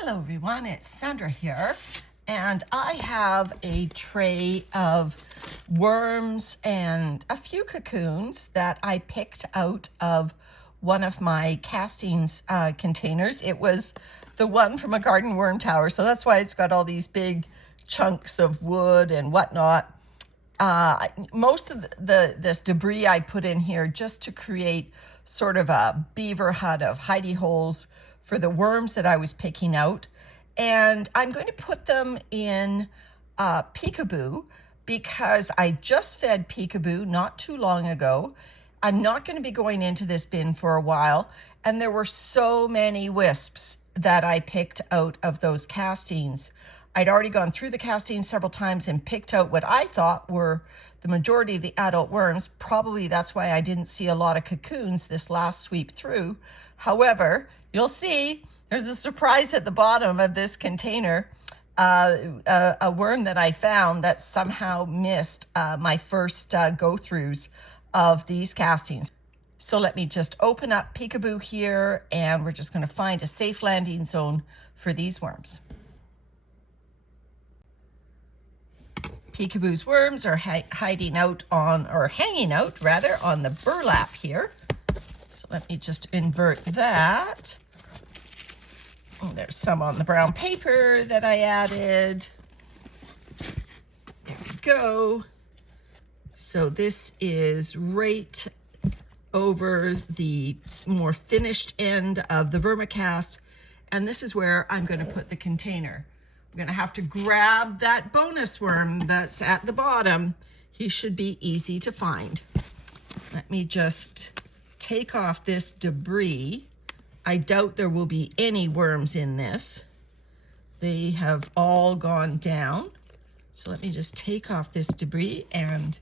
Hello everyone, it's Sandra here, and I have a tray of worms and a few cocoons that I picked out of one of my castings containers. It was the one from a garden worm tower, so that's why it's got all these big chunks of wood and whatnot. Most of this debris I put in here just to create sort of a beaver hut of hidey holes for the worms that I was picking out. And I'm going to put them in peekaboo because I just fed peekaboo not too long ago. I'm not going to be going into this bin for a while. And there were so many wisps that I picked out of those castings. I'd already gone through the castings several times and picked out what I thought were the majority of the adult worms. Probably that's why I didn't see a lot of cocoons this last sweep through. However, you'll see there's a surprise at the bottom of this container, a worm that I found that somehow missed my first go-throughs of these castings. So let me just open up peekaboo here, and we're just going to find a safe landing zone for these worms. Peekaboo's worms are hiding out on, or hanging out rather, on the burlap here. So let me just invert that. Oh, there's some on the brown paper that I added. There we go. So this is right over the more finished end of the vermicast, and this is where I'm going to put the container. I'm going to have to grab that bonus worm that's at the bottom. He should be easy to find. Let me just take off this debris. I doubt there will be any worms in this. They have all gone down. So let me just take off this debris and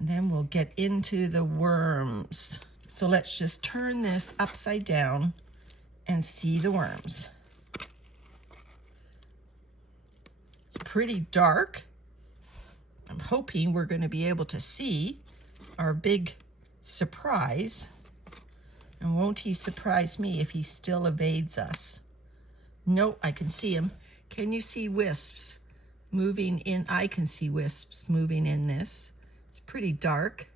then we'll get into the worms. So let's just turn this upside down and see the worms. It's pretty dark. I'm hoping we're going to be able to see our big surprise. And won't he surprise me if he still evades us? No, I can see him. Can you see wisps moving in? I can see wisps moving in this. It's pretty dark.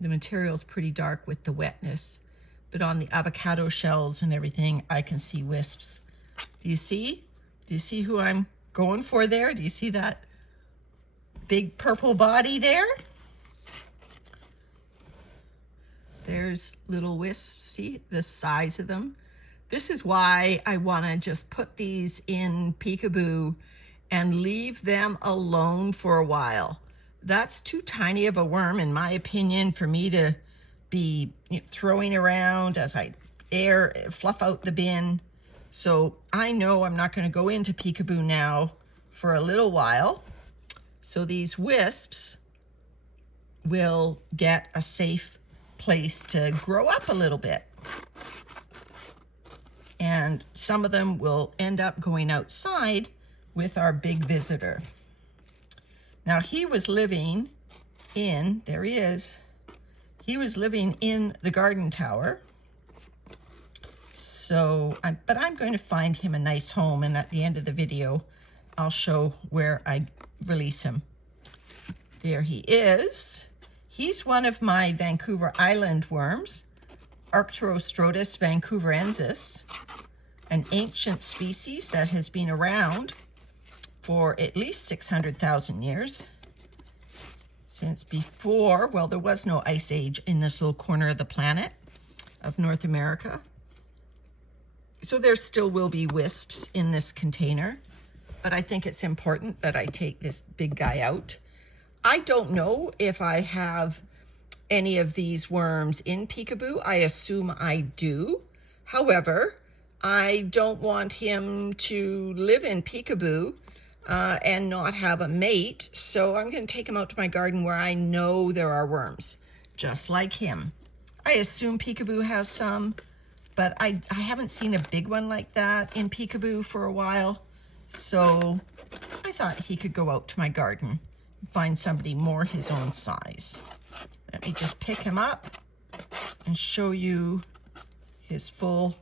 The material's pretty dark with the wetness, but on the avocado shells and everything, I can see wisps. Do you see? Do you see who I'm going for there? Do you see that big purple body there? There's little wisps. See the size of them? This is why I want to just put these in peekaboo and leave them alone for a while. That's too tiny of a worm, in my opinion, for me to be throwing around as I fluff out the bin. So I know I'm not going to go into peekaboo now for a little while. So these wisps will get a safe place to grow up a little bit. And some of them will end up going outside with our big visitor. Now he was living in, there he is, he was living in the garden tower. So, but I'm going to find him a nice home, and at the end of the video, I'll show where I release him. There he is. He's one of my Vancouver Island worms, Arctiostrotus vancouverensis, an ancient species that has been around for at least 600,000 years. Since before, well, there was no ice age in this little corner of the planet of North America. So there still will be wisps in this container, but I think it's important that I take this big guy out. I don't know if I have any of these worms in peekaboo. I assume I do. However, I don't want him to live in peekaboo and not have a mate. So I'm going to take him out to my garden where I know there are worms, just like him. I assume peekaboo has some, but I haven't seen a big one like that in peekaboo for a while. So I thought he could go out to my garden and find somebody more his own size. Let me just pick him up and show you his full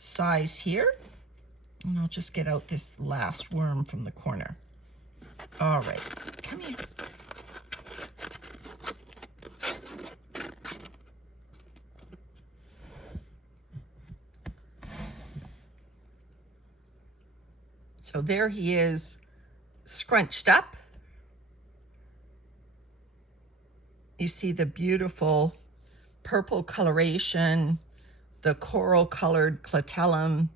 size here. And I'll just get out this last worm from the corner. All right, come here. So there he is, scrunched up. You see the beautiful purple coloration, the coral colored clitellum.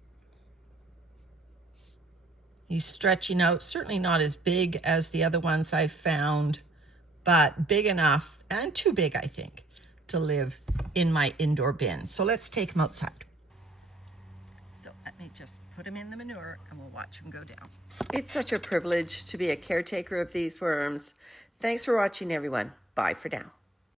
He's stretching out, certainly not as big as the other ones I've found, but big enough, and too big, I think, to live in my indoor bin. So let's take him outside. So let me just put him in the manure and we'll watch him go down. It's such a privilege to be a caretaker of these worms. Thanks for watching, everyone. Bye for now.